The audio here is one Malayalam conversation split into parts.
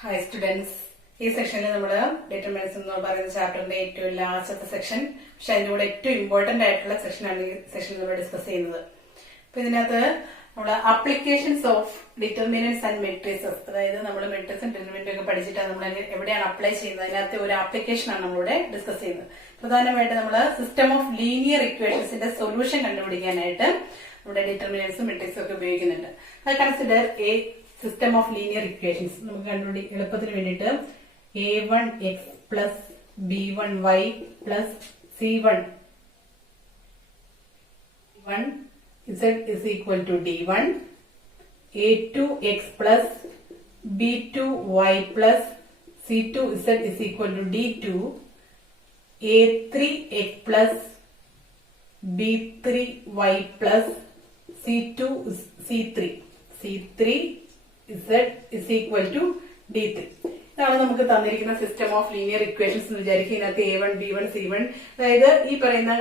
ഹായ് സ്റ്റുഡൻസ്, ഈ സെക്ഷനിൽ നമ്മൾ ഡിറ്റർമിനൻസ് എന്ന് പറയുന്ന ചാപ്റ്ററിന്റെ ഏറ്റവും ലാസ്റ്റത്തെ സെക്ഷൻ, പക്ഷെ അതിന്റെ കൂടെ ഏറ്റവും ഇമ്പോർട്ടന്റ് ആയിട്ടുള്ള സെക്ഷനാണ് ഈ സെക്ഷനിൽ നമ്മൾ ഡിസ്കസ് ചെയ്യുന്നത്. അപ്പൊ ഇതിനകത്ത് നമ്മൾ applications of determinants and matrices, അതായത് നമ്മൾ മെട്രിക്സും ഡിറ്റർമിനന്റും ഒക്കെ പഠിച്ചിട്ടാണ് നമ്മൾ എവിടെയാണ് അപ്ലൈ ചെയ്യുന്നത്, അതിനകത്ത് ഒരു ആപ്ലിക്കേഷൻ ആണ് നമ്മളിവിടെ ഡിസ്കസ് ചെയ്യുന്നത്. പ്രധാനമായിട്ട് നമ്മൾ സിസ്റ്റം ഓഫ് ലീനിയർ ഇക്വേഷൻസിന്റെ സൊല്യൂഷൻ കണ്ടുപിടിക്കാനായിട്ട് നമ്മുടെ ഡിറ്റർമിനൻസും മെട്രിക്സും ഒക്കെ ഉപയോഗിക്കുന്നുണ്ട്. അത് consider A system of linear equations. നമുക്ക് എളുപ്പത്തിന് വേണ്ടിയിട്ട് a1x plus b1y plus c1 z is equal to d1, a2x plus b2y plus c2z is equal to d2, a3x plus b3y plus c3z is equal to d3. ഇതാണ് നമുക്ക് തന്നിരിക്കുന്ന സിസ്റ്റം ഓഫ് ലീനിയർ ഇക്വേഷൻസ് എന്ന് വിചാരിക്കുക. ഇതിനകത്ത് a1, b1, c1, അതായത് ഈ പറയുന്ന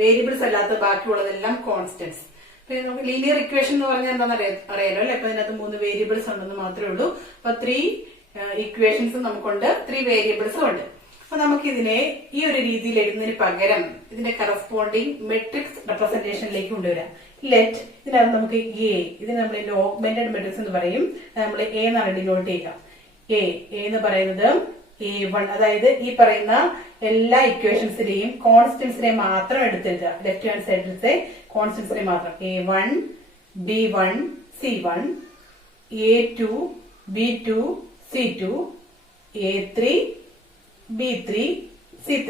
വേരിയബിൾസ് അല്ലാത്ത ബാക്കിയുള്ളതെല്ലാം കോൺസ്റ്റന്റ്സ്. പിന്നെ നമുക്ക് ലീനിയർ ഇക്വേഷൻ എന്ന് പറഞ്ഞാൽ എന്താണെന്ന് അറിയാലോ അല്ലെ. അപ്പൊ ഇതിനകത്ത് 3 വേരിയബിൾസ് ഉണ്ടെന്ന് മാത്രമേ ഉള്ളൂ. അപ്പൊ 3 ഇക്വേഷൻസും നമുക്കുണ്ട്, 3 വേരിയബിൾസും ഉണ്ട്. അപ്പൊ നമുക്കിതിനെ ഈ ഒരു രീതിയിൽ എഴുതുന്നതിന് പകരം ഇതിന്റെ കറസ്പോണ്ടിങ് മെട്രിക്സ് റെപ്രസെന്റേഷനിലേക്ക് കൊണ്ടുവരാം. ലെറ്റ് ഇതിനകത്ത് നമുക്ക് ഇതിന് നമ്മൾ ഓഗ്മെന്റഡ് മെട്രിക്സ് എന്ന് പറയും. നമ്മൾ എ എന്നാണ് ഡിനോട്ട് ചെയ്യുക. എ എന്ന് പറയുന്നത് a1, അതായത് ഈ പറയുന്ന എല്ലാ ഇക്വേഷൻസിലെയും കോൺസ്റ്റന്റ്സിനെ മാത്രം എടുത്തെഴുതുക. ലെഫ്റ്റ് ഹാൻഡ് സൈഡിലത്തെ കോൺസ്റ്റന്റ്സിനെ മാത്രം. a1, b1, c1, a2, b2, c2, a3, b3, c3.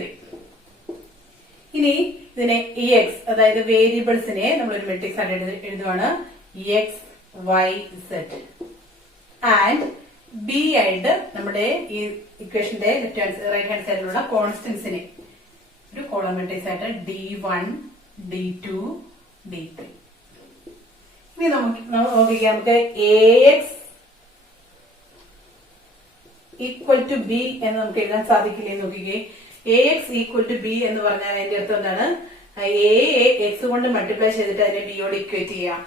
ഇനി ഇതിനെ എക്സ്, അതായത് വേരിയബിൾസിനെ നമ്മളൊരു മെട്രിക്സ് ആയിട്ട് എഴുതുവാണ്. X, Y, z. And B ആയിട്ട് നമ്മുടെ ഈ ഇക്വേഷന്റെ റൈറ്റ് ഹാൻഡ് സൈഡിലുള്ള കോൺസ്റ്റന്റ്സിനെ ഒരു കോളം മെട്രിക്സ് ആയിട്ട് d1, d2, d3. ഇനി നോക്കിക്കാം, നമുക്ക് ax ഈക്വൽ ടു ബി എന്ന് നമുക്ക് എഴുതാൻ സാധിക്കില്ലേ? നോക്കിക്കേ, ax ഈക്വൽ ടു ബി എന്ന് പറഞ്ഞാൽ അതിന്റെ അർത്ഥം എന്താണ്? എക്സ് കൊണ്ട് മൾട്ടിപ്ലൈ ചെയ്തിട്ട് അതിനെ ബിയോട് ഇക്വേറ്റ് ചെയ്യാം.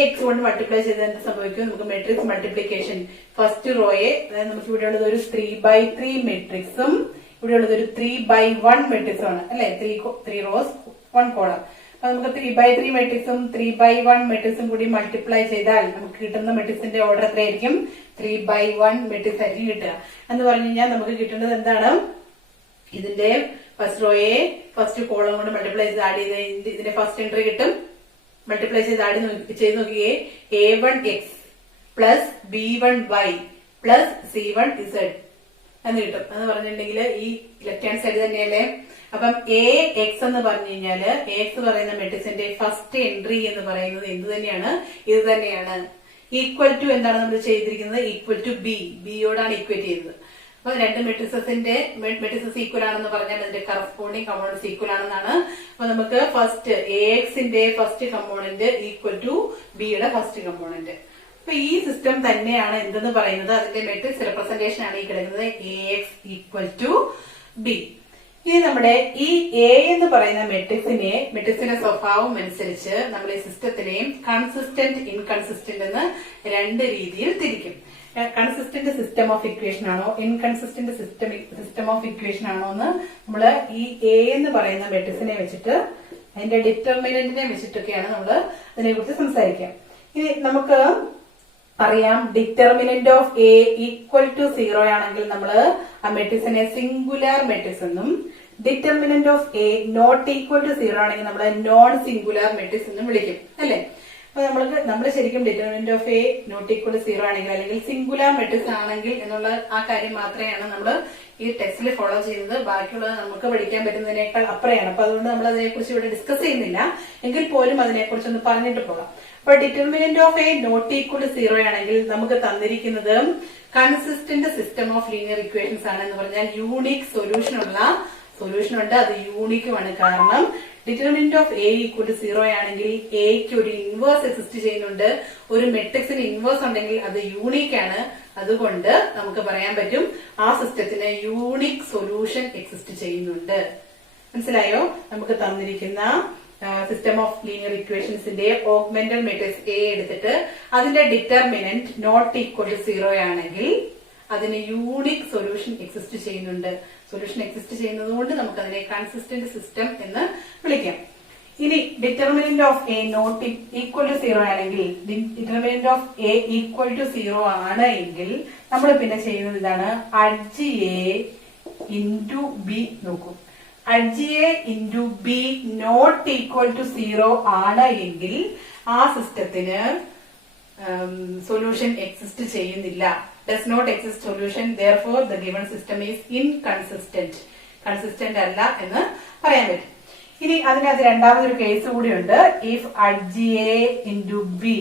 എക്സ് കൊണ്ട് മൾട്ടിപ്ലൈ ചെയ്ത് എന്ത് സംഭവിക്കും? നമുക്ക് മെട്രിക്സ് മൾട്ടിപ്ലിക്കേഷൻ ഫസ്റ്റ് റോയെ, അതായത് നമുക്ക് ഇവിടെ ഉള്ളത് ഒരു 3x3 മെട്രിക്സും ഇവിടെ ഉള്ളത് ഒരു 3x1 മെട്രിക്സും ആണ് അല്ലെ. 3 റോസ് 1 കോളം. അപ്പൊ നമുക്ക് 3x3 മെട്രിക്സും 3x1 മെട്രിക്സും കൂടി മൾട്ടിപ്ലൈ ചെയ്താൽ നമുക്ക് കിട്ടുന്ന മെട്രിക്സിന്റെ ഓർഡർ എത്രയായിരിക്കും? 3x1 മെട്രിക്സ് ആയിരിക്കും കിട്ടുക. എന്ന് പറഞ്ഞു കഴിഞ്ഞാൽ നമുക്ക് കിട്ടേണ്ടത് എന്താണ്? ഇതിന്റെ ഫസ്റ്റ് റോയെ ഫസ്റ്റ് കോളം കൊണ്ട് മൾട്ടിപ്ലൈ ചെയ്ത് ആഡ് ചെയ്ത് ഇതിന്റെ ഫസ്റ്റ് എൻട്രി കിട്ടും. മൾട്ടിപ്ലൈ ചെയ്ത് ആഡ് ചെയ്ത് നോക്കിയേ, a1x plus b1y plus c1z എന്ന് കിട്ടും. എന്ന് പറഞ്ഞിട്ടുണ്ടെങ്കിൽ ഈ ലെഫ്റ്റ് ഹാൻഡ് സൈഡ് തന്നെയല്ലേ. അപ്പം ax എന്ന് പറഞ്ഞു കഴിഞ്ഞാല് ax പറയുന്ന മെട്രിക്സിന്റെ ഫസ്റ്റ് എൻട്രി എന്ന് പറയുന്നത് എന്ത് തന്നെയാണ്? ഇത് തന്നെയാണ്. ഈക്വൽ ടു എന്താണ് നമ്മൾ ചെയ്തിരിക്കുന്നത്? ഈക്വൽ ടു ബിയോടാണ് ഈക്വേറ്റ് ചെയ്തത്. അപ്പൊ രണ്ട് മെട്രിസസ് ഈക്വൽ ആണെന്ന് പറഞ്ഞാൽ അതിന്റെ കറസ്പോണ്ടിങ് കമ്പോണൻസ് ഈക്വൽ ആണെന്നാണ്. അപ്പൊ നമുക്ക് ഫസ്റ്റ് എക്സിന്റെ ഫസ്റ്റ് കമ്പോണന്റ് ഈക്വൽ ടു ബിയുടെ ഫസ്റ്റ് കമ്പോണന്റ്. അപ്പൊ ഈ സിസ്റ്റം തന്നെയാണ് എന്തെന്ന് പറയുന്നത്? അതിന്റെ മെട്രിക്സ് റെപ്രസെന്റേഷൻ ആണ് ഈ കിടക്കുന്നത് ax ഈക്വൽ ടു ബി. ഇനി നമ്മുടെ ഈ എ എന്ന് പറയുന്ന മെട്രിക്സിന്റെ സ്വഭാവം അനുസരിച്ച് നമ്മൾ ഈ സിസ്റ്റത്തിനെയും കൺസിസ്റ്റന്റ് ഇൻകൺസിസ്റ്റന്റ് എന്ന് 2 രീതിയിൽ തിരിക്കും. കൺസിസ്റ്റന്റ് സിസ്റ്റം ഓഫ് ഇക്വേഷൻ ആണോ, ഇൻകൺസിസ്റ്റന്റ് സിസ്റ്റം ഓഫ് ഇക്വേഷൻ ആണോ എന്ന് നമ്മള് ഈ എ എന്ന് പറയുന്ന മെട്രിക്സിനെ വെച്ചിട്ട് അതിന്റെ ഡിറ്റർമിനന്റിനെ വെച്ചിട്ടൊക്കെയാണ് നമ്മൾ അതിനെ കുറിച്ച് സംസാരിക്കുക. ഇനി നമുക്ക് അറിയാം, determinant of A equal to 0 ആണെങ്കിൽ നമ്മൾ ആ മെട്രിക്സിനെ സിംഗുലാർ മെട്രിക്സ് എന്നും, determinant of A not equal to 0 ആണെങ്കിൽ നമ്മൾ നോൺ സിംഗുലാർ മെട്രിക്സ് എന്നും വിളിക്കും അല്ലെ. അപ്പൊ നമ്മൾ ശരിക്കും determinant of A not equal to 0 ആണെങ്കിൽ അല്ലെങ്കിൽ സിംഗുലാർ മെട്രിക്സ് ആണെങ്കിൽ എന്നുള്ള ആ കാര്യം മാത്രമാണ് നമ്മൾ ഈ ടെക്സ്റ്റിൽ ഫോളോ ചെയ്യുന്നത്. ബാക്കിയുള്ളത് നമുക്ക് പഠിക്കാൻ പറ്റുന്നതിനേക്കാൾ അപ്പുറയാണ്. അപ്പൊ അതുകൊണ്ട് നമ്മൾ അതിനെക്കുറിച്ച് ഇവിടെ ഡിസ്കസ് ചെയ്യുന്നില്ല. എങ്കിൽ പോലും അതിനെക്കുറിച്ച് ഒന്ന് പറഞ്ഞിട്ട് പോകാം. അപ്പൊ determinant of A not equal to 0 ആണെങ്കിൽ നമുക്ക് തന്നിരിക്കുന്നത് consistent system of linear equations ആണ്. എന്ന് പറഞ്ഞാൽ യൂണിക് സൊല്യൂഷൻ ഉണ്ട്. അത് യൂണിക്കുമാണ്. കാരണം determinant of A equal to 0 ആണെങ്കിൽ എക്ക് ഒരു ഇൻവേഴ്സ് എക്സിസ്റ്റ് ചെയ്യുന്നുണ്ട്. ഒരു മെട്രിക്സിന് ഇൻവേഴ്സ് ഉണ്ടെങ്കിൽ അത് യൂണിക് ആണ്. അതുകൊണ്ട് നമുക്ക് പറയാൻ പറ്റും ആ സിസ്റ്റത്തിന് യൂണിക് സൊല്യൂഷൻ എക്സിസ്റ്റ് ചെയ്യുന്നുണ്ട്. മനസ്സിലായോ? നമുക്ക് തന്നിരിക്കുന്ന സിസ്റ്റം ഓഫ് ലീനിയർ ഇക്വേഷൻസിന്റെ ഓഗ്മെന്റൽ മെട്രിക്സ് എ എടുത്തിട്ട് അതിന്റെ ഡിറ്റർമിനന്റ് നോട്ട് ഈക്വൽ ടു 0 ആണെങ്കിൽ അതിന് യൂണിക് സൊല്യൂഷൻ എക്സിസ്റ്റ് ചെയ്യുന്നുണ്ട്. സൊല്യൂഷൻ എക്സിസ്റ്റ് ചെയ്യുന്നത് കൊണ്ട് നമുക്ക് അതിനെ കൺസിസ്റ്റന്റ് സിസ്റ്റം എന്ന് വിളിക്കാം. ഇനി determinant of A not equal to 0 ആണെങ്കിൽ, determinant of A equal to 0 ആണ് എങ്കിൽ നമ്മൾ പിന്നെ ചെയ്യുന്നത് ഇതാണ്, അഡ്ജ് എ ഇൻറ്റു ബി നോക്കും. Adj A into B not equal to 0 ആണ് എങ്കിൽ ആ സിസ്റ്റത്തിന് സൊല്യൂഷൻ എക്സിസ്റ്റ് ചെയ്യുന്നില്ല. Does not exist solution, therefore the given system is inconsistent. Consistent അല്ല എന്ന് പറയാൻ പറ്റും. ഇനി അതിനകത്ത് രണ്ടാമതൊരു കേസ് കൂടിയുണ്ട്. If adj A into B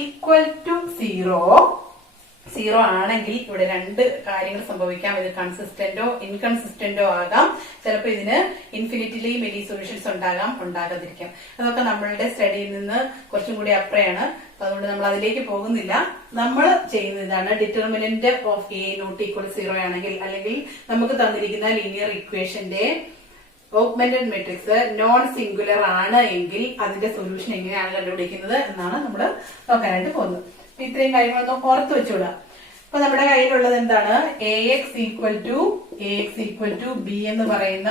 equal to 0 ആണെങ്കിൽ ഇവിടെ രണ്ട് കാര്യങ്ങൾ സംഭവിക്കാം. ഇത് കൺസിസ്റ്റന്റോ ഇൻകൺസിസ്റ്റന്റോ ആകാം. ചിലപ്പോൾ ഇതിന് ഇൻഫിനിറ്റിലി മെനി സൊല്യൂഷൻസ് ഉണ്ടാകാം, ഉണ്ടാകാതിരിക്കാം. അതൊക്കെ നമ്മളുടെ സ്റ്റഡിയിൽ നിന്ന് കുറച്ചും കൂടി അപ്പുറയാണ്. അപ്പൊ അതുകൊണ്ട് നമ്മൾ അതിലേക്ക് പോകുന്നില്ല. നമ്മൾ ചെയ്യുന്ന ഇതാണ്, determinant of A not equal 0 ആണെങ്കിൽ, അല്ലെങ്കിൽ നമുക്ക് തന്നിരിക്കുന്ന ലീനിയർ ഇക്വേഷന്റെ ഓഗ്മെന്റഡ് മെട്രിക്സ് നോൺ സിംഗുലർ ആണ് എങ്കിൽ അതിന്റെ സൊല്യൂഷൻ എങ്ങനെയാണ് കണ്ടുപിടിക്കുന്നത് എന്നാണ് നമ്മൾ നോക്കാനായിട്ട് പോകുന്നത്. ഇത്രയും കാര്യങ്ങളൊന്നും ഓർത്ത് വെച്ചുകൂടാ. അപ്പൊ നമ്മുടെ കയ്യിലുള്ളത് എന്താണ്, A X equal to B എന്ന് പറയുന്ന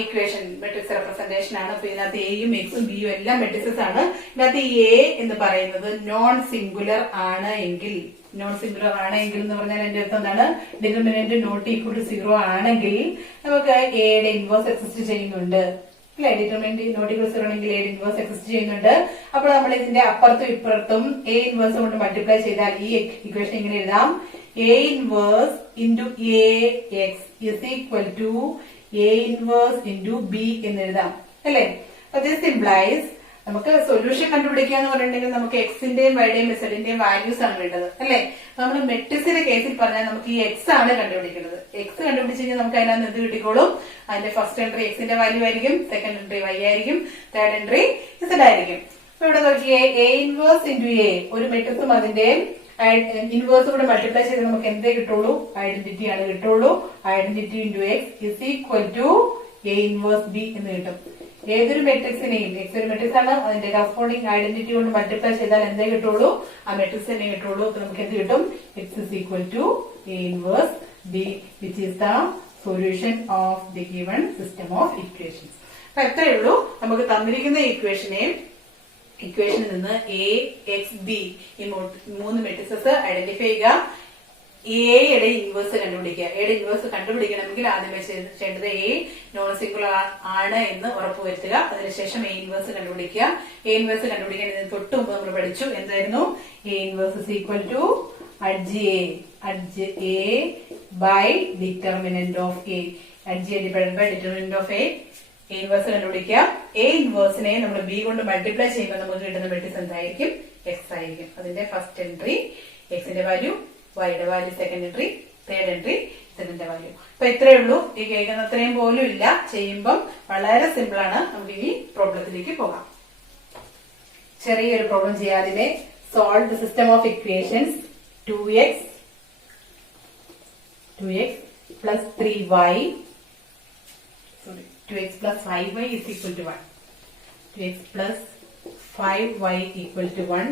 ഇക്വേഷൻ മെട്രിക്സ് റെപ്രസെന്റേഷൻ ആണ്. അപ്പൊ ഇതിനകത്ത് എയും എക്സും ബിയും എല്ലാം മെട്രിക്സസ് ആണ്. ഇതിനകത്ത് എ എന്ന് പറയുന്നത് നോൺ സിംഗുലർ ആണ് എങ്കിൽ, എന്ന് പറഞ്ഞാൽ എന്റെ അർത്ഥം എന്താണ്, ഡിറ്റർമിനന്റ് നോട്ട് ഈക്വൽ ടു 0 ആണെങ്കിൽ നമുക്ക് എയുടെ ഇൻവേഴ്സ് എക്സിസ്റ്റ് ചെയ്യുന്നുണ്ട് അല്ലെ. ഡിറ്റർമിനന്റ് നോട്ട് ഈക്വൽ 0 ആണെങ്കിൽ എയുടെ ഇൻവേഴ്സ് എക്സിസ്റ്റ് ചെയ്യുന്നുണ്ട്. അപ്പോൾ നമ്മൾ ഇതിന്റെ അപ്പുറത്തും ഇപ്പുറത്തും എ ഇൻവേഴ്സ് കൊണ്ട് മൾട്ടിപ്ലൈ ചെയ്താൽ ഈ ഇക്വേഷൻ ഇങ്ങനെ എഴുതാം, A inverse into A X is equal to A inverse into B എന്ന് എഴുതാം അല്ലെ. അപ്പൊ ദിസ് ഇംപ്ലൈസ് നമുക്ക് സൊല്യൂഷൻ കണ്ടുപിടിക്കുക എന്ന് പറഞ്ഞിട്ടുണ്ടെങ്കിൽ നമുക്ക് എക്സിന്റെയും വൈയുടെയും സെഡിന്റെയും വാല്യൂസ് ആണ് വേണ്ടത് അല്ലെ. നമ്മൾ മെട്രിക്സിന്റെ കേസിൽ പറഞ്ഞാൽ നമുക്ക് ഈ എക്സ് ആണ് കണ്ടുപിടിക്കുന്നത്. എക്സ് കണ്ടുപിടിച്ച് കഴിഞ്ഞാൽ നമുക്ക് അതിനകത്ത് എന്ത് കിട്ടിക്കോളും, അതിന്റെ ഫസ്റ്റ് എൻട്രി എക്സിന്റെ വാല്യൂ ആയിരിക്കും, സെക്കൻഡ് എൻട്രി വൈ ആയിരിക്കും, തേർഡ് എൻട്രി ഇസഡ് ആയിരിക്കും. അപ്പൊ ഇവിടെ നോക്കിയേ, എ ഇൻവേഴ്സ് ഇൻറ്റു എ ഒരു മെട്രിക്സും അതിന്റെ ഇൻവേഴ്സ് കൂടെ മൾട്ടിപ്ലൈ ചെയ്ത് നമുക്ക് എന്തേ കിട്ടുള്ളൂ, ഐഡന്റിറ്റി ആണ് കിട്ടുള്ളൂ. Identity into X is equal to A inverse B എന്ന് കിട്ടും. ഏതൊരു മെട്രിക്സിനെയും, എക്സ് ഒരു മെട്രിക്സ് ആണ്, അതിന്റെ കറസ്പോണ്ടിങ് ഐഡന്റിറ്റി കൊണ്ട് മൾട്ടിപ്ലൈ ചെയ്താൽ എന്തേ കിട്ടുള്ളൂ, ആ മെട്രിക്സ് തന്നെ കിട്ടുള്ളൂ. അപ്പൊ നമുക്ക് എന്ത് കിട്ടും, X is equal to A inverse B which is the solution of the given system of equations. അപ്പൊ എത്രയേ ഉള്ളൂ, നമുക്ക് തന്നിരിക്കുന്ന ഇക്വേഷനിൽ നിന്ന് എ എക്സ് ബി ഈ മൂന്ന് മെട്രിക്സസ് ഐഡന്റിഫൈ ചെയ്യുക. എയുടെ ഇൻവേഴ്സ് കണ്ടുപിടിക്കുക. എയുടെ ഇൻവേഴ്സ് കണ്ടുപിടിക്കണമെങ്കിൽ ആദ്യമേ ചെയ്യേണ്ടത് എ നോൺ സിംഗുലർ ആണ് എന്ന് ഉറപ്പുവരുത്തുക. അതിനുശേഷം എ ഇൻവേഴ്സ് കണ്ടുപിടിക്കുക. എ ഇൻവേഴ്സ് കണ്ടുപിടിക്കാൻ ഇതിന് തൊട്ട് മുമ്പ് നമ്മൾ പഠിച്ചു. എന്തായിരുന്നു, A inverse is equal to adj A by determinant of A. Adj A divided by determinant of A. A inverse കണ്ടുപിടിക്കുക. എ ഇൻവേഴ്സിനെ നമ്മൾ ബി കൊണ്ട് മൾട്ടിപ്ലൈ ചെയ്യുമ്പോൾ നമുക്ക് കിട്ടുന്ന മെട്രിക്സ് എന്തായിരിക്കും, എക്സ് ആയിരിക്കും. അതിന്റെ ഫസ്റ്റ് എൻട്രി എക്സിന്റെ വാല്യൂ, വൈയുടെ value second entry, third entry സെക്കൻഡിന്റെ വാല്യൂ. അപ്പൊ ഇത്രയേ ഉള്ളൂ. ഈ കേൾക്കുന്ന അത്രയും പോലും ഇല്ല. ചെയ്യുമ്പം വളരെ സിമ്പിൾ ആണ്. നമുക്ക് ഈ പ്രോബ്ലത്തിലേക്ക് പോകാം. ചെറിയൊരു പ്രോബ്ലം ചെയ്യാതെ solve the system of equations 2x plus 3y, sorry, 2x plus 5y is equal to 1. 2x plus 5y equal to 1.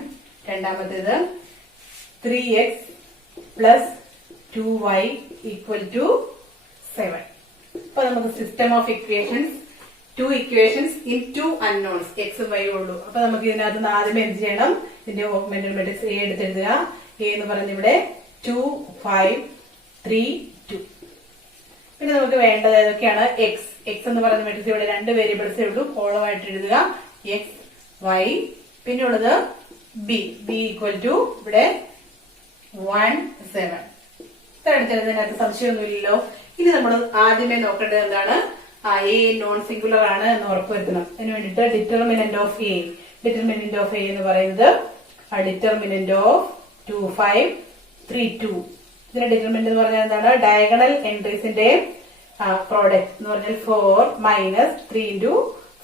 രണ്ടാമത്തേത് 3x plus 2y equal to 7. അപ്പൊ നമുക്ക് system of equations, 2 equations in 2 unknowns, എക്സും വൈയും ഉള്ളൂ. അപ്പൊ നമുക്ക് ഇതിനകത്ത് ആദ്യമേ എന്ത് ചെയ്യണം, ഇതിന്റെ ഓഗ്മെന്റഡ് മെട്രിക്സ് എ എടുത്തെഴുതുക. എ എന്ന് പറഞ്ഞ ഇവിടെ 2 5 3 2. പിന്നെ നമുക്ക് വേണ്ടത് ഏതൊക്കെയാണ്, എക്സ്. എക്സ് എന്ന് പറഞ്ഞ മെട്രിക്സ് ഇവിടെ 2 വേരിയബിൾസേ ഉള്ളൂ. കോളം ആയിട്ട് എഴുതുക, എക്സ് വൈ. പിന്നെ ഉള്ളത് ബി. ബി ഈക്വൽ ടു ഇവിടെ 1 7. ഇതെടുത്തതിനകത്ത് സംശയമൊന്നുമില്ലല്ലോ. ഇനി നമ്മൾ ആദ്യമേ നോക്കേണ്ടത് എന്താണ്, എ നോൺ സിംഗുലർ ആണ് എന്ന് ഉറപ്പുവരുത്തണം. അതിന് വേണ്ടിയിട്ട് determinant of A. Determinant of A എന്ന് പറയുന്നത് ഡിറ്റർമിനന്റ് ഓഫ് 2 5 3 2. ഇതിന്റെ ഡിറ്റർമിനന്റ് എന്ന് പറഞ്ഞാൽ എന്താണ്, ഡയഗണൽ എൻട്രീസിന്റെ പ്രോഡക്റ്റ് എന്ന് പറഞ്ഞാൽ 4 minus 3 into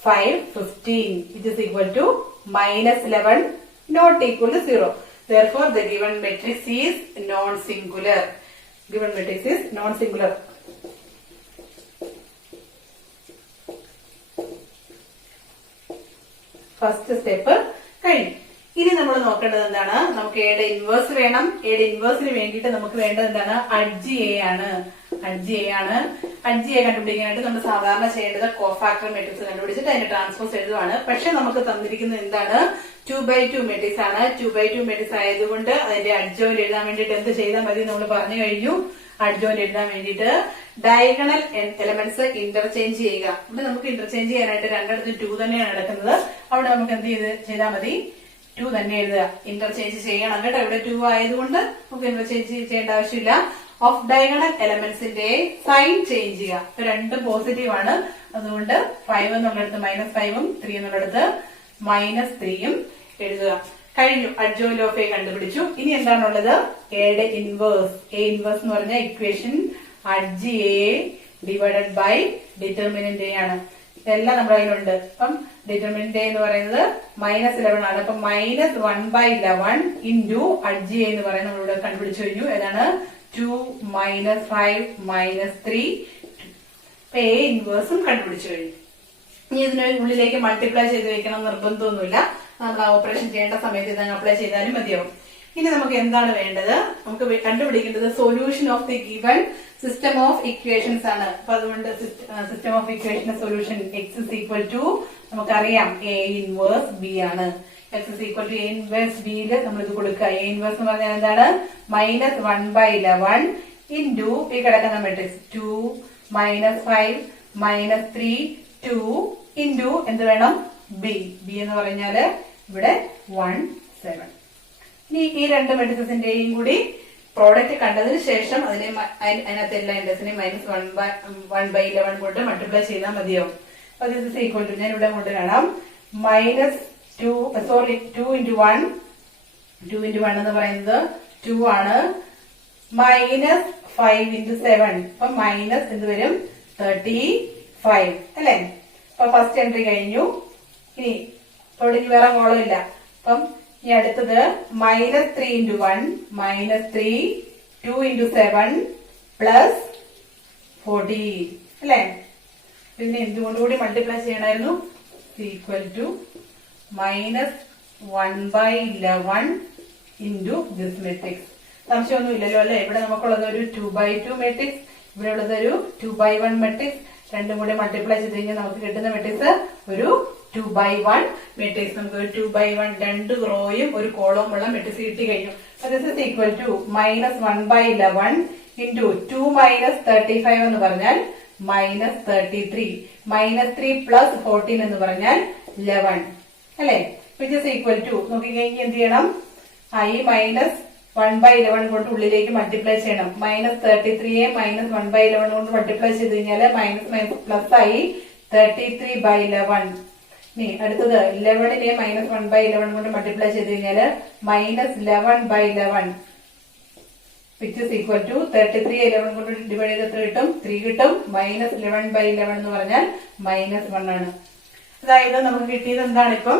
5 15 which is equal to minus 11 not equal to 0. Therefore the given matrix is non-singular. Given matrix is non-singular. First step കഴിഞ്ഞു. ഇനി നമ്മൾ നോക്കേണ്ടത് എന്താണ്? നമുക്ക് എയുടെ ഇൻവേഴ്സ് വേണം. എയുടെ ഇൻവേഴ്സിന് വേണ്ടിയിട്ട് നമുക്ക് വേണ്ടത് എന്താണ്? അഡ്ജ് എ ആണ്. അഡ്ജ് എ ആണ്. അഡ്ജ് എ കണ്ടുപിടിക്കാനായിട്ട് നമ്മൾ സാധാരണ ചെയ്യേണ്ടത് കോഫാക്ടർ മെട്രിക്സ് കണ്ടുപിടിച്ചിട്ട് അതിന്റെ ട്രാൻസ്പോസ് എഴുതുവാണ്. പക്ഷെ നമുക്ക് തന്നിരിക്കുന്നത് എന്താണ്? 2x2 മെട്രിക്സ് ആണ്. 2x2 മെട്രിക്സ് ആയതുകൊണ്ട് അതിന്റെ അഡ്ജോയിന്റ് എഴുതാൻ വേണ്ടിയിട്ട് എന്ത് ചെയ്താൽ മതി നമ്മൾ പറഞ്ഞു കഴിഞ്ഞു. അഡ്ജോയിന്റ് എഴുതാൻ വേണ്ടിയിട്ട് ഡയഗണൽ എലമെന്റ്സ് ഇന്റർചേഞ്ച് ചെയ്യുക. ഇവിടെ നമുക്ക് ഇന്റർചേഞ്ച് ചെയ്യാനായിട്ട് രണ്ടിടത്തും 2 തന്നെയാണ് നടക്കുന്നത്. അവിടെ നമുക്ക് എന്ത് ചെയ്താൽ മതി? 2 തന്നെ എഴുതുക. ഇന്റർചേഞ്ച് ചെയ്യണം കേട്ടോ. ഇവിടെ 2 ആയതുകൊണ്ട് നമുക്ക് ഇന്റർചേഞ്ച് ചെയ്യേണ്ട ആവശ്യമില്ല. ഓഫ് ഡയഗണൽ എലമെന്റ്സിന്റെ സൈൻ ചേഞ്ച് ചെയ്യുക. ഇപ്പൊ രണ്ടും പോസിറ്റീവ് ആണ്. അതുകൊണ്ട് 5 എന്നുള്ളിടത്ത് -5ഉം 3 എന്നുള്ളിടത്ത് -3ഉം എഴുതുക. കഴിഞ്ഞു. അഡ്ജോയിന്റ് ഓഫ് എ കണ്ടുപിടിച്ചു. ഇനി എന്താണുള്ളത്? എയുടെ ഇൻവേഴ്സ്. എ ഇൻവേഴ്സ് എന്ന് പറഞ്ഞ equation adj A divided by determinant A ആണ്. ഇതെല്ലാം നമ്മുടെ കയ്യിലുണ്ട്. അപ്പം ഡിറ്റർമിനന്റ് എന്ന് പറയുന്നത് -11 ആണ്. അപ്പൊ -1/11 ഇൻറ്റു അഡ്ജ് എ എന്ന് പറയുന്നത് നമ്മളിവിടെ കണ്ടുപിടിച്ചു കഴിഞ്ഞു. ഏതാണ്? 2 - 5 - 3. അപ്പൊ എ ഇൻവേഴ്സും കണ്ടുപിടിച്ചു കഴിഞ്ഞു. ഇനി ഇതിന് ഉള്ളിലേക്ക് മൾട്ടിപ്ലൈ ചെയ്ത് വെക്കണം നിർബന്ധമൊന്നുമില്ല. നമ്മൾ ആ ഓപ്പറേഷൻ ചെയ്യേണ്ട സമയത്ത് ഇതങ്ങ് അപ്ലൈ ചെയ്താലും മതിയാവും. ഇനി നമുക്ക് എന്താണ് വേണ്ടത്? നമുക്ക് കണ്ടുപിടിക്കേണ്ടത് solution of the given system of equations ആണ്. അപ്പൊ അതുകൊണ്ട് system of equation solution x is equal to നമുക്കറിയാം എ ഇൻവേഴ്സ് ബി ആണ്. X is equal to A inverse ബിയില് നമ്മൾ ഇത് കൊടുക്കുക. എ ഇൻവേഴ്സ് എന്ന് പറഞ്ഞാൽ എന്താണ്? -1/11 ഇൻറ്റു ഈ കിടക്കുന്ന മെട്രിക്സ് 2 - 5 - 3 2 ഇൻറ്റു എന്ത് വേണം? ബി. ബി എന്ന് പറഞ്ഞാല് ഇവിടെ 1 7. ഇനി ഈ രണ്ട് മെട്രിക്സിന്റെയും കൂടി പ്രോഡക്റ്റ് കണ്ടതിന് ശേഷം അതിനകത്ത് എല്ലാ ഇൻഡെക്സിനെയും -1/11 കൊണ്ട് മൾട്ടിപ്ലൈ ചെയ്താൽ മതിയാവും. അപ്പൊ ദിസ് ഇസ് ഈക്വൽ ടു ഞാൻ ഇവിടെ കൊണ്ട് കാണാം -2 × 1 2 × 1 എന്ന് പറയുന്നത് 2 ആണ്. -5 × 7 അപ്പൊ മൈനസ് എന്ത് വരും? 35 അല്ലെ? അപ്പൊ ഫസ്റ്റ് എൻട്രി കഴിഞ്ഞു. ഇനി ഇവിടെ വേറെ കോളം ഇല്ല. അപ്പം ഇനി അടുത്തത് -3 × 1 -3 2 × 7 പ്ലസ് 14 അല്ലെ? പിന്നെ എന്തുകൊണ്ടുകൂടി മൾട്ടിപ്ലൈ ചെയ്യണമായിരുന്നു? Equal to -1/11 into this matrix. സംശയമൊന്നും ഇല്ലല്ലോ അല്ലെ? ഇവിടെ നമുക്കുള്ളത് ഒരു 2/2 മെട്രിക്സ്, ഇവിടെ ഉള്ളത് ഒരു 2/1 മെട്രിക്സ്. രണ്ടും കൂടി മൾട്ടിപ്ലൈ ചെയ്ത് കഴിഞ്ഞാൽ നമുക്ക് കിട്ടുന്ന മെട്രിക്സ് ഒരു 2/1 മെട്രിക്സ്. നമുക്ക് ഒരു 2/1 രണ്ട് റോയും ഒരു കോളവും ഉള്ള മെട്രിക്സ് കിട്ടി കഴിഞ്ഞു. This is equal to -1/11 into 2 - 35 എന്ന് പറഞ്ഞാൽ -33 -3 പ്ലസ് 14 എന്ന് പറഞ്ഞാൽ 11 അല്ലെ? വിച്ച് ഇസ് ഈക്വൽ ടു നോക്കിക്കഴിഞ്ഞാൽ എന്ത് ചെയ്യണം? ഈ -1/11 കൊണ്ട് ഉള്ളിലേക്ക് മൾട്ടിപ്ലൈ ചെയ്യണം. -33യെ -1/11 കൊണ്ട് മൾട്ടിപ്ലൈ ചെയ്ത് കഴിഞ്ഞാൽ പ്ലസ് ആയി 33/11. ഇനി അടുത്തത് 11നെ -1/11 കൊണ്ട് മൾട്ടിപ്ലൈ ചെയ്ത് കഴിഞ്ഞാൽ -11/11 വിച്ച് ഇസ് ഈക്വൽ ടു 33 11 കൊണ്ട് ഡിവൈഡ് ചെയ്ത് എത്ര കിട്ടും? 3 കിട്ടും. -11/11 എന്ന് പറഞ്ഞാൽ -1 ആണ്. അതായത് നമുക്ക് കിട്ടിയത് എന്താണ്? ഇപ്പൊ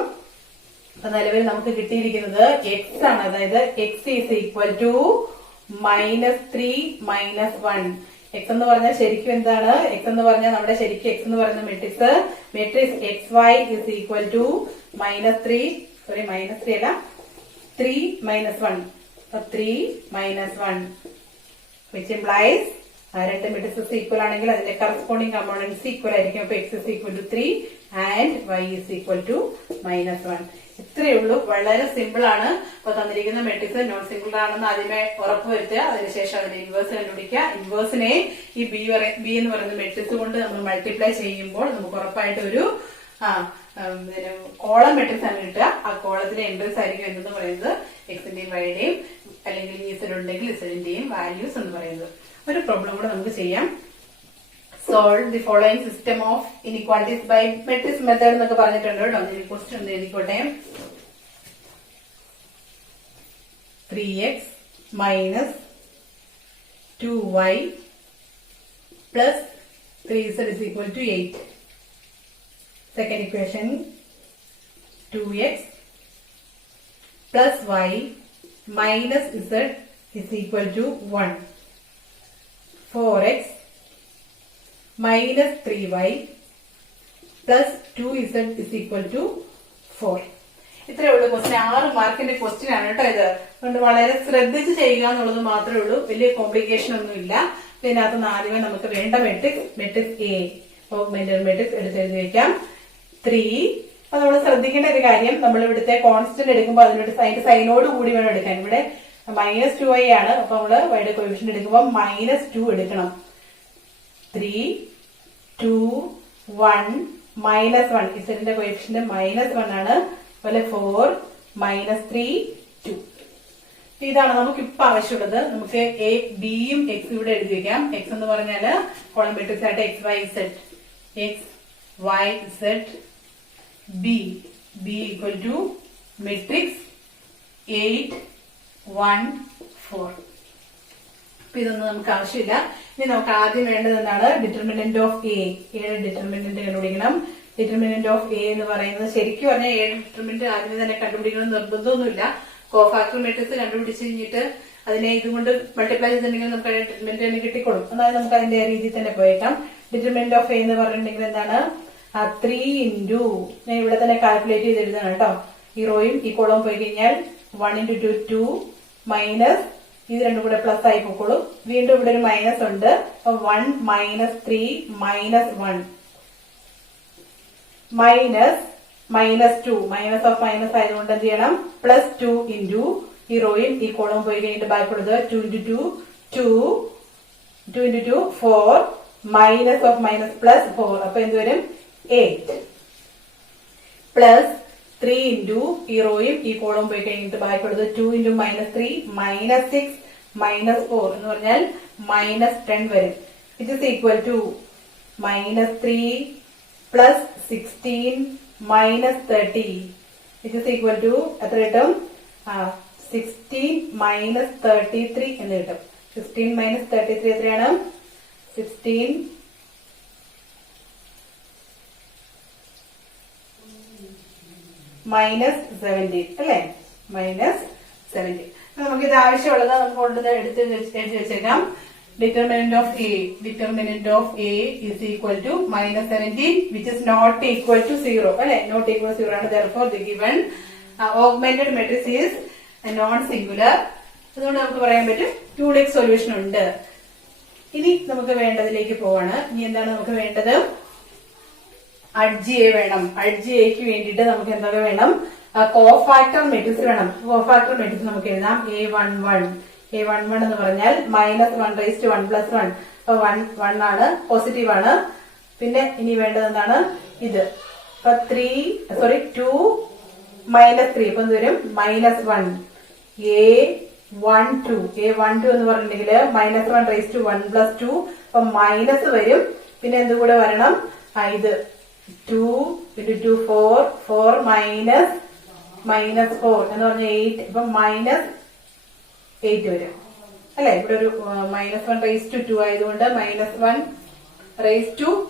നിലവിൽ നമുക്ക് കിട്ടിയിരിക്കുന്നത് എക്സ് ആണ്. അതായത് X is equal to -3 - 1. X എന്ന് പറഞ്ഞാൽ ശരിക്കും എന്താണ്? എക്സ് എന്ന് പറഞ്ഞാൽ നമ്മുടെ ശരിക്കും എക്സ് എന്ന് പറയുന്ന matrix XY is equal to -3 അല്ല 3 - 1. 3 - 1 which implies രണ്ട് മെട്രിക്സസ് ഈക്വൽ ആണെങ്കിൽ അതിന്റെ കറസ്പോണ്ടിങ് കമ്പോണൻസ് ഈക്വൽ ആയിരിക്കും. അപ്പൊ X is equal to 3 and Y is equal to -1. ഇത്രയേ ഉള്ളൂ. വളരെ സിമ്പിൾ ആണ്. അപ്പൊ തന്നിരിക്കുന്ന മെട്രിക്സ് നോൺ സിംഗിൾ ആണെന്ന് ആദ്യമേ ഉറപ്പുവരുത്തുക. അതിനുശേഷം അതിന്റെ ഇൻവേഴ്സ് കണ്ടുപിടിക്കുക. ഇൻവേഴ്സിനെ ഈ ബി എന്ന് പറയുന്ന മെട്രിക്സ് കൊണ്ട് നമ്മൾ മൾട്ടിപ്ലൈ ചെയ്യുമ്പോൾ നമുക്ക് ഉറപ്പായിട്ട് ഒരു കോളം മെട്രിക്സ് ആണ് കിട്ടുക. ആ കോളത്തിലെ എൻട്രീസ് ആയിരിക്കും എന്തെന്ന് പറയുന്നത് എക്സിന്റെയും വൈയുടെയും അല്ലെങ്കിൽ ഇസഡ് ഉണ്ടെങ്കിൽ ഇസഡിന്റെയും വാല്യൂസ് എന്ന് പറയുന്നത്. ഒരു പ്രോബ്ലം കൂടെ നമുക്ക് ചെയ്യാം. Solve the following system of inequalities by matrix method എന്നൊക്കെ പറഞ്ഞിട്ടുണ്ട് കേട്ടോ. ക്വസ്റ്റ്യൻ ഒന്ന് എഴുതിക്കോട്ടെ. 3x minus 2y plus 3z is equal to 8. Second equation, 2x plus y minus z is equal to 1. 4x minus 3y plus 2z is equal to 4. ഇത്രയേ ഉള്ളൂ ക്വസ്റ്റ്യൻ. 6 മാർക്കിന്റെ ക്വസ്റ്റ്യൻ ആണ് കേട്ടോ ഇത്. അതുകൊണ്ട് വളരെ ശ്രദ്ധിച്ച് ചെയ്യുക എന്നുള്ളത് മാത്രമേ ഉള്ളൂ. വലിയ കോംപ്ലിക്കേഷൻ ഒന്നുമില്ല. ഇതിനകത്ത് ആദ്യമേ നമുക്ക് വേണ്ട മെട്രിക്സ് എ ഓഗ്മെന്റഡ് മെട്രിക്സ് എടുത്തെഴുതി വയ്ക്കാം. 3. അപ്പൊ നമ്മൾ ശ്രദ്ധിക്കേണ്ട ഒരു കാര്യം, നമ്മൾ ഇവിടുത്തെ കോൺസ്റ്റന്റ് എടുക്കുമ്പോൾ അതിനോട് അതിന്റെ സൈനോട് കൂടി വേണം എടുക്കാൻ. ഇവിടെ -2y ആണ്. അപ്പൊ നമ്മള് വൈയുടെ കോഎഫിഷ്യന്റ് എടുക്കുമ്പോൾ -2 എടുക്കണം. 3, 2, 1, -1. ഇസഡിന്റെ കോഎഫിഷ്യന്റ് -1 ആണ്. അതുപോലെ 4, -3, 2. ഇതാണ് നമുക്ക് ഇപ്പൊ ആവശ്യമുള്ളത്. നമുക്ക് എ ബിയും എക്സ് ഇവിടെ എഴുതി വെക്കാം. എക്സ് എന്ന് പറഞ്ഞാല് കോളം മെട്രിക്സ് ആയിട്ട് X Y Z B equal to matrix 8, 1, 4. അപ്പൊ ഇതൊന്നും നമുക്ക് ആവശ്യമില്ല. ഇനി നമുക്ക് ആദ്യം വേണ്ടത് എന്താണ്? Determinant of A. എയുടെ ഡിറ്റർമിനന്റ് കണ്ടുപിടിക്കണം. ഡിറ്റർമിനന്റ് ഓഫ് എ എന്ന് പറയുന്നത് ശരിക്കും പറഞ്ഞാൽ എയുടെ ഡിറ്റർമിനന്റ് ആദ്യം തന്നെ കണ്ടുപിടിക്കണം നിർബന്ധമൊന്നുമില്ല. കോഫാക്ടർ മെട്രിക്സ് കണ്ടുപിടിച്ച് കഴിഞ്ഞിട്ട് അതിനെ ഇതുകൊണ്ട് മൾട്ടിപ്ലൈ ചെയ്തിട്ടുണ്ടെങ്കിൽ നമുക്ക് ഡിറ്റർമിനന്റ് തന്നെ കിട്ടിക്കൊള്ളും. എന്നാലും നമുക്ക് അതിന്റെ രീതിയിൽ തന്നെ പോയേക്കാം. ഡിറ്റർമിനന്റ് ഓഫ് എ എന്ന് പറഞ്ഞിട്ടുണ്ടെങ്കിൽ എന്താണ്? 3 ഇൻറ്റു ഞാൻ ഇവിടെ തന്നെ കാൽക്കുലേറ്റ് ചെയ്ത് എഴുതണം കേട്ടോ. ഈ റോയും ഈ കോളവും പോയി കഴിഞ്ഞാൽ 1 × 2 2 മൈനസ് ഇത് രണ്ടും കൂടെ പ്ലസ് ആയി പോയിക്കോളും. വീണ്ടും ഇവിടെ ഒരു മൈനസ് ഉണ്ട്. 1 -3 -1 -2 മൈനസ് ഓഫ് മൈനസ് ആയതുകൊണ്ട് എന്ത് ചെയ്യണം? +2 ഇൻറ്റു ഈ റോയും ഈ കോളവും പോയി കഴിഞ്ഞിട്ട് ബാക്കിയുള്ളത് 2 × 2 4 മൈനസ് ഓഫ് മൈനസ് +4. അപ്പൊ എന്ത് വരും? 8 +3 ഇൻറ്റു ഈ റോയും ഈ കോളവും പോയി കഴിഞ്ഞിട്ട് ബാക്കിയുള്ളത് 2 × -3 -6 -4 എന്ന് പറഞ്ഞാൽ -10 വരും. It is equal to -3 +16 -30. It is equal to എത്ര കിട്ടും? 16 -33 എന്ന് കിട്ടും. 16 -33 എത്രയാണ്? 16 -17 അല്ലേ? -17. നമുക്ക് ഇത് ആവശ്യമുള്ളത് നമുക്ക് കൊണ്ടുവന്ന് എടുത്ത് വെച്ചേക്കാം. Determinant of A is equal to -17 which is not equal to 0 അല്ലെ? നോട്ട് ഈക്വൽ 0 ആണ്. therefore the given augmented matrix is non singular. അതുകൊണ്ട് നമുക്ക് പറയാൻ പറ്റും യൂണിക് സൊല്യൂഷൻ ഉണ്ട്. ഇനി നമുക്ക് വേണ്ടതിലേക്ക് പോവാണ്. ഇനി എന്താണ് നമുക്ക് വേണ്ടത്? അഡ്ജ് എ വേണം. അഡ്ജ് എക്ക് വേണ്ടിയിട്ട് നമുക്ക് എന്തൊക്കെ വേണം? കോഫാക്ടർ മെട്രിക്സ് വേണം. കോഫാക്ടർ മെട്രിക്സ് നമുക്ക് എഴുതാം. A11 എന്ന് പറഞ്ഞാൽ -1 + 1 അപ്പൊ 1 ആണ്, പോസിറ്റീവ് ആണ്. പിന്നെ ഇനി വേണ്ടത് എന്താണ്? ഇത്. അപ്പൊ 2 -3 അപ്പൊ എന്ത് വരും? -1. A12 എന്ന് പറഞ്ഞിട്ടുണ്ടെങ്കിൽ -1 + 2 അപ്പൊ മൈനസ് വരും. പിന്നെ എന്തുകൂടെ വരണം? ഇത് 2 × 2 4 4 -4 എന്ന് പറഞ്ഞാൽ 8 അപ്പൊ -8 വരും അല്ലെ? ഇവിടെ ഒരു -1 / 2 ആയതുകൊണ്ട് -1 /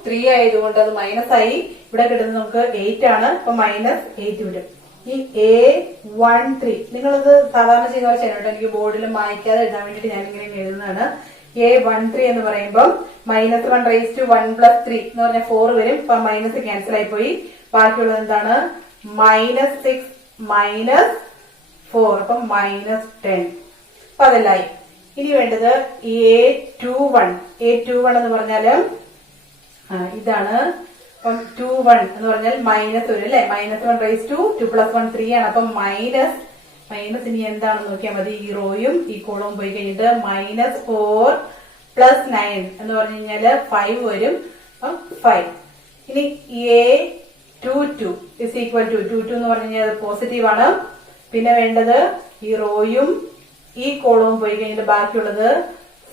3 ആയതുകൊണ്ട് അത് മൈനസ് ആയി. ഇവിടെ കിട്ടുന്നത് നമുക്ക് 8 ആണ്. അപ്പൊ -8 വരും. ഈ A13 നിങ്ങളിത് സാധാരണ ചെയ്യുന്ന പോലെ ചെയ്യണം കേട്ടോ. എനിക്ക് ബോർഡിൽ മായ്ക്കാതെ എഴുതാൻ വേണ്ടിട്ട് ഞാൻ ഇങ്ങനെ എഴുതുന്നതാണ്. A13 എന്ന് പറയുമ്പോൾ -1 / 1 + 3 എന്ന് പറഞ്ഞാൽ 4 വരും. അപ്പൊ മൈനസ് ക്യാൻസൽ ആയി പോയി. ബാക്കിയുള്ളത് എന്താണ്? -6 -4 അപ്പൊ -10. അപ്പൊ അതെല്ലായി. ഇനി വേണ്ടത് A21 എന്ന് പറഞ്ഞാല് ഇതാണ്. അപ്പം 21 എന്ന് പറഞ്ഞാൽ മൈനസ് വരും അല്ലെ? -1 / 2 2 + 1 3 ആണ്. അപ്പം മൈനസ് ഇനി എന്താണെന്ന് നോക്കിയാൽ മതി. ഈ റോയും ഈ കോളവും പോയി കഴിഞ്ഞിട്ട് -4 + 9 എന്ന് പറഞ്ഞു കഴിഞ്ഞാല് 5 വരും. അപ്പം 5. ഇനി A22 is equal to 22 എന്ന് പറഞ്ഞു കഴിഞ്ഞാൽ പോസിറ്റീവ് ആണ്. പിന്നെ വേണ്ടത് ഈ റോയും ഈ കോളവും പോയി കഴിഞ്ഞിട്ട് ബാക്കിയുള്ളത്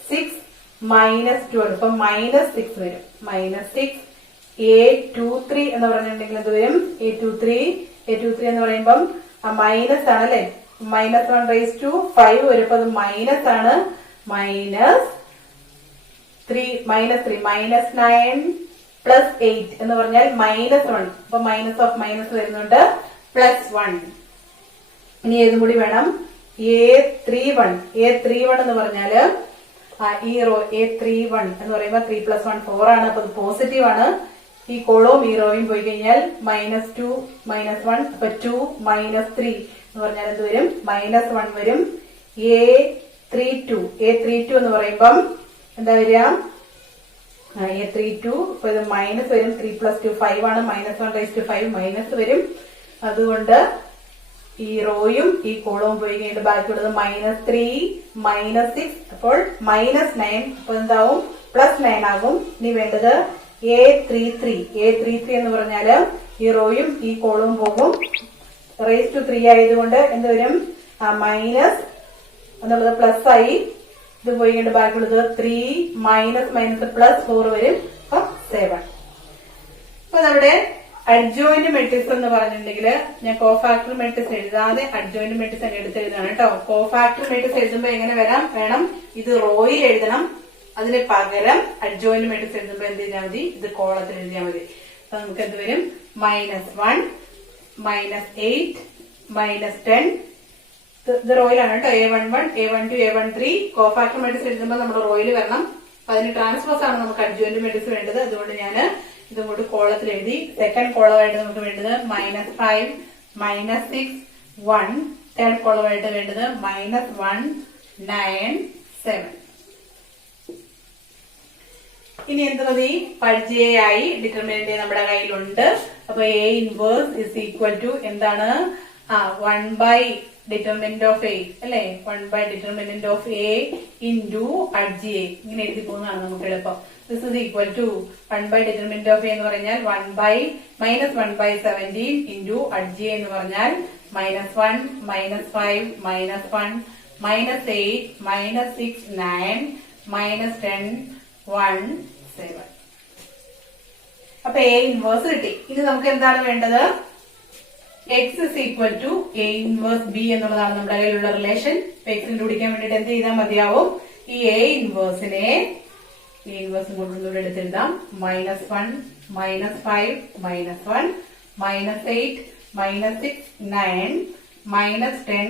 6 -12 അപ്പൊ -6 വരും. -6. A23 എന്ന് പറഞ്ഞിട്ടുണ്ടെങ്കിൽ എന്ത് വരും? A23 എന്ന് പറയുമ്പം മൈനസ് ആണ് അല്ലെ? -1 / 5 വരും. അപ്പൊ അത് മൈനസ് ആണ്. -3 -9 + 8 എന്ന് പറഞ്ഞാൽ -1 അപ്പൊ മൈനസ് ഓഫ് മൈനസ് വരുന്നുണ്ട് +1. ഇനി ഏതും കൂടി വേണം? A31 എന്ന് പറഞ്ഞാല് ഈ റോ A31 എന്ന് പറയുമ്പോൾ 3 + 1 4 ആണ്. അപ്പൊ അത് പോസിറ്റീവ് ആണ്. ഈ കോളവും ഈ റോയും പോയി കഴിഞ്ഞാൽ -2 -1 അപ്പൊ 2 -3 എന്ന് പറഞ്ഞാൽ എന്ത് വരും? -1 വരും. A32 എന്ന് പറയുമ്പം എന്താ വരിക? A32 ഇപ്പൊ ഇത് മൈനസ് വരും. 3 + 2 5 ആണ്. -1/5 മൈനസ് വരും. അതുകൊണ്ട് ഈ റോയും ഈ കോളവും പോയി കഴിഞ്ഞിട്ട് ബാക്കിയുള്ളത് -3 -6 അപ്പോൾ -9 അപ്പൊ എന്താവും? +9 ആകും. ഇനി വേണ്ടത് A33 എന്ന് പറഞ്ഞാല് ഈ റോയും ഈ കോളവും പോകും. ⁻³ ആയതുകൊണ്ട് എന്ത് വരും? മൈനസ് എന്നുള്ളത് പ്ലസ് ആയി. ഇത് പോയി കഴിഞ്ഞിട്ട് ബാക്കിയുള്ളത് 3 -4 വരും. അപ്പൊ 7. അപ്പൊ നമ്മുടെ അഡ്ജോയിന്റ് മെട്രിക്സ് എന്ന് പറഞ്ഞിട്ടുണ്ടെങ്കിൽ ഞാൻ കോഫാക്ടർ മെട്രിക്സ് എഴുതാതെ അഡ്ജോയിന്റ് മെട്രിക്സ് തന്നെ എടുത്ത് എഴുതാണ് കേട്ടോ. കോഫാക്ടർ മെട്രിക്സ് എഴുതുമ്പോ എങ്ങനെ വേണം? ഇത് റോയിൽ എഴുതണം. അതിന് പകരം അഡ്ജോയിന്റ് മെട്രിക്സ് എഴുതുമ്പോ എന്ത് ചെയ്താൽ മതി? ഇത് കോളത്തിൽ എഴുതിയാൽ മതി. അപ്പൊ നമുക്ക് എന്ത് വരും? -1 -8 -10. ഇത് റോയിലാണ് കേട്ടോ. A11 A12 A13 cofactor matrix എഴുതുമ്പോൾ നമ്മൾ റോയിൽ വരണം. അപ്പൊ അതിന് ട്രാൻസ്പോസ് ആണ് നമുക്ക് അഡ്ജോയിന്റ് മെട്രിക്സ് വേണ്ടത്. അതുകൊണ്ട് ഞാൻ ഇതും കൂടി കോളത്തിൽ എഴുതി. സെക്കൻഡ് കോളമായിട്ട് നമുക്ക് വേണ്ടത് -5 -6 1. തേർഡ് കോളമായിട്ട് വേണ്ടത് -1 9 7. ഇനി എന്ത് മതി? പരിചയമായി ഡിറ്റർമിനന്റ് നമ്മുടെ കയ്യിലുണ്ട്. അപ്പൊ A inverse is equal to എന്താണ്? 1/determinant of A അല്ലെ? 1/determinant of A into adj A ഇങ്ങനെ എഴുതി പോകുന്നതാണ് നമുക്ക് എളുപ്പം. This is equal to 1/determinant of A എന്ന് പറഞ്ഞാൽ -1/17 into adj എന്ന് പറഞ്ഞാൽ -1 -5 -1 -8 -6 9 -10 1 7. അപ്പൊ A ഇൻവേഴ്സ് കിട്ടി. ഇനി നമുക്ക് എന്താണ് വേണ്ടത്? X is equal to A inverse B എന്നുള്ളതാണ് നമ്മുടെ കയ്യിലുള്ള റിലേഷൻ. X കണ്ടുപിടിക്കാൻ വേണ്ടിട്ട് എന്ത് ചെയ്താൽ മതിയാവും? ഈ A ഇൻവേഴ്സിനെ കൊണ്ടുകൂടെ എടുത്തെഴുതാം. -1 -5 -1 -8 -6 9 -10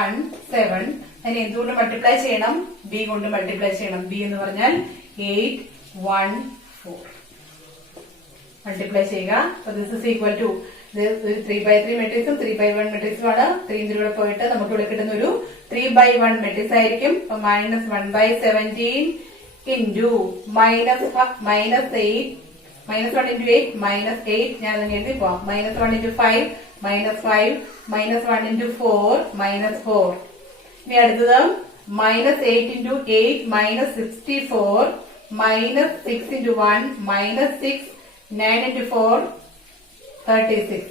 1 7. അതിനെ എന്തുകൊണ്ട് മൾട്ടിപ്ലൈ ചെയ്യണം? B കൊണ്ട് മൾട്ടിപ്ലൈ ചെയ്യണം. B എന്ന് പറഞ്ഞാൽ 8 1 4. മൾട്ടിപ്ലൈ ചെയ്യുക. ദിസ് ഇസ് ഈക്വൽ ടു 3/3 മെട്രിക്സും 3/1 മെട്രിക്സും ആണ്. 3 ഇതിലൂടെ പോയിട്ട് നമുക്ക് ഇവിടെ കിട്ടുന്ന ഒരു 3/1 മെട്രിക്സ് ആയിരിക്കും. -1/17 into -8 -1 into 8 -8 ഞാൻ തന്നെ എഴുതി പോവാം. -1 into 5 -5 -1 into 4 -4. ഇനി അടുത്തത് -8 into 8 -64 -6 into 1 -6 9 into 4 36.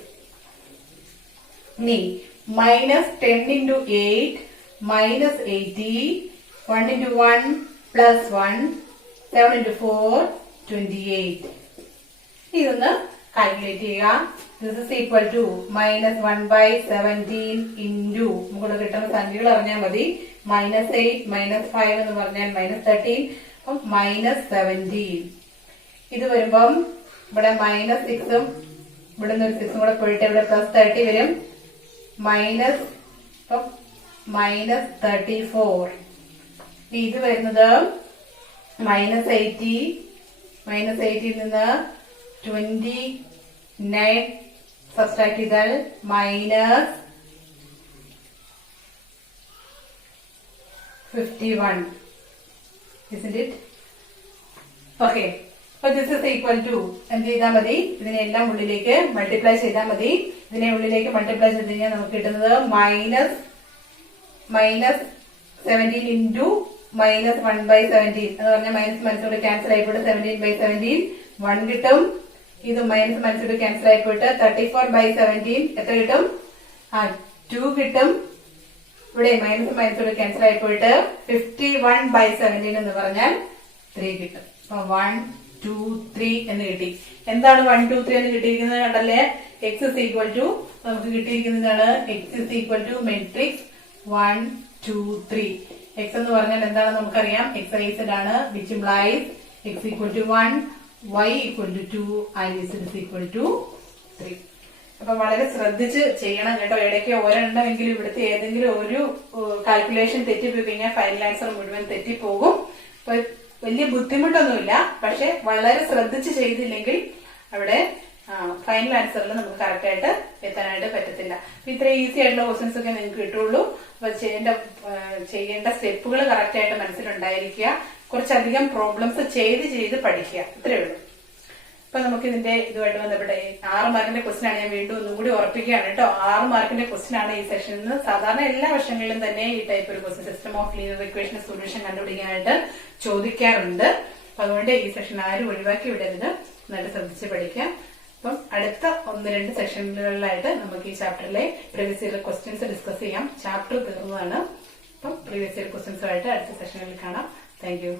ഇനി -10 into 8 -80 1 into 1 plus 1 7 into 4 28. ഇതൊന്ന് കാൽക്കുലേറ്റ് ചെയ്യുക. This is equal to -1/17 into നമുക്ക് കിട്ടുന്ന സംഖ്യകൾ അറിഞ്ഞാൽ മതി. -8 -5 എന്ന് പറഞ്ഞാൽ -13 അപ്പം -17. ഇത് വരുമ്പം ഇവിടെ -6ഉം ഇവിടെ നിന്ന് ഒരു 6ഉം കൂടെ പോയിട്ട് ഇവിടെ +30 വരും. -34. ഇത് വരുന്നത് -80 -80 നിന്ന് 29 സബ്സ്ട്രാക്ട് ചെയ്താൽ -51. Isn't it? Okay. So this is equal to എന്ത് ചെയ്താൽ മതി? ഇതിനെല്ലാം ഉള്ളിലേക്ക് മൾട്ടിപ്ലൈ ചെയ്താൽ മതി. ഇതിനെ ഉള്ളിലേക്ക് മൾട്ടിപ്ലൈ ചെയ്ത് കഴിഞ്ഞാൽ നമുക്ക് കിട്ടുന്നത് -17 into -1/17 എന്ന് പറഞ്ഞാൽ -മനസ്സോട് ക്യാൻസൽ ആയിപ്പോയിട്ട് 17/17 1 കിട്ടും. ഇത് മനസ്സോട് ക്യാൻസൽ ആയിപ്പോയിട്ട് 34/17 എത്ര കിട്ടും? 2 കിട്ടും. ഇവിടെ മനസ്സോട് ക്യാൻസൽ ആയിപ്പോയിട്ട് 51/17 എന്ന് പറഞ്ഞാൽ 3 കിട്ടും. 1 2 3 എന്ന് കിട്ടി. എന്താണ് 1 2 3 എന്ന് കിട്ടിയിരിക്കുന്നത് കണ്ടല്ലേ? X is equal to നമുക്ക് കിട്ടിയിരിക്കുന്നതാണ് X is equal to matrix 1 2 3. X എന്ന് പറഞ്ഞാൽ എന്താണ് നമുക്കറിയാം? Xyz ആണ്. Which implies X equal to 1, Y equal to 2 and Z is equal to 3. അപ്പൊ വളരെ ശ്രദ്ധിച്ച് ചെയ്യണം കേട്ടോ. ഇടയ്ക്ക് ഒരെണ്ണമെങ്കിലും ഇവിടുത്തെ ഏതെങ്കിലും ഒരു കാൽക്കുലേഷൻ തെറ്റിപ്പോയി കഴിഞ്ഞാൽ ഫൈനൽ ആൻസർ മുഴുവൻ തെറ്റിപ്പോകും. അപ്പൊ വലിയ ബുദ്ധിമുട്ടൊന്നുമില്ല. പക്ഷെ വളരെ ശ്രദ്ധിച്ച് ചെയ്തില്ലെങ്കിൽ അവിടെ ഫൈനൽ ആൻസറിൽ നമുക്ക് കറക്റ്റ് ആയിട്ട് എത്താനായിട്ട് പറ്റത്തില്ല. ഇത്ര ഈസി ആയിട്ടുള്ള ക്വസ്റ്റ്യൻസ് ഒക്കെ നിങ്ങൾക്ക് കിട്ടുള്ളൂ. അപ്പൊ ചെയ്യേണ്ട സ്റ്റെപ്പുകൾ കറക്റ്റ് ആയിട്ട് മനസ്സിലുണ്ടായിരിക്കുക. കുറച്ചധികം പ്രോബ്ലംസ് ചെയ്ത് പഠിക്കുക. ഇത്രയേ ഉള്ളൂ. അപ്പൊ നമുക്ക് ഇതിന്റെ ഇതുമായിട്ട് ബന്ധപ്പെട്ട 6 മാർക്കിന്റെ ക്വസ്റ്റ്യൻ ആണ്. ഞാൻ വീണ്ടും ഒന്നും കൂടി ഉറപ്പിക്കുകയാണ് കേട്ടോ. 6 മാർക്കിന്റെ ക്വസ്റ്റ്യൻ ആണ് ഈ സെഷനിൽ നിന്ന്. സാധാരണ എല്ലാ വർഷങ്ങളിലും തന്നെ ഈ ടൈപ്പ് ഒരു question system of linear equation solution കണ്ടുപിടിക്കാനായിട്ട് ചോദിക്കാറുണ്ട്. അപ്പൊ അതുകൊണ്ട് ഈ സെഷൻ ആരും ഒഴിവാക്കി വിടരുത്. നല്ല ശ്രദ്ധിച്ച് പഠിക്കാം. അപ്പം അടുത്ത 1-2 സെഷനുകളിലായിട്ട് നമുക്ക് ഈ ചാപ്റ്ററിലെ പ്രീവിയസ് ഇയർ ക്വസ്റ്റ്യൻസ് ഡിസ്കസ് ചെയ്യാം. ചാപ്റ്റർ തീർന്നതാണ്. അപ്പം പ്രീവിയസ് ഇയർ ക്വസ്റ്റ്യൻസുമായിട്ട് അടുത്ത സെഷനിൽ കാണാം. Thank you.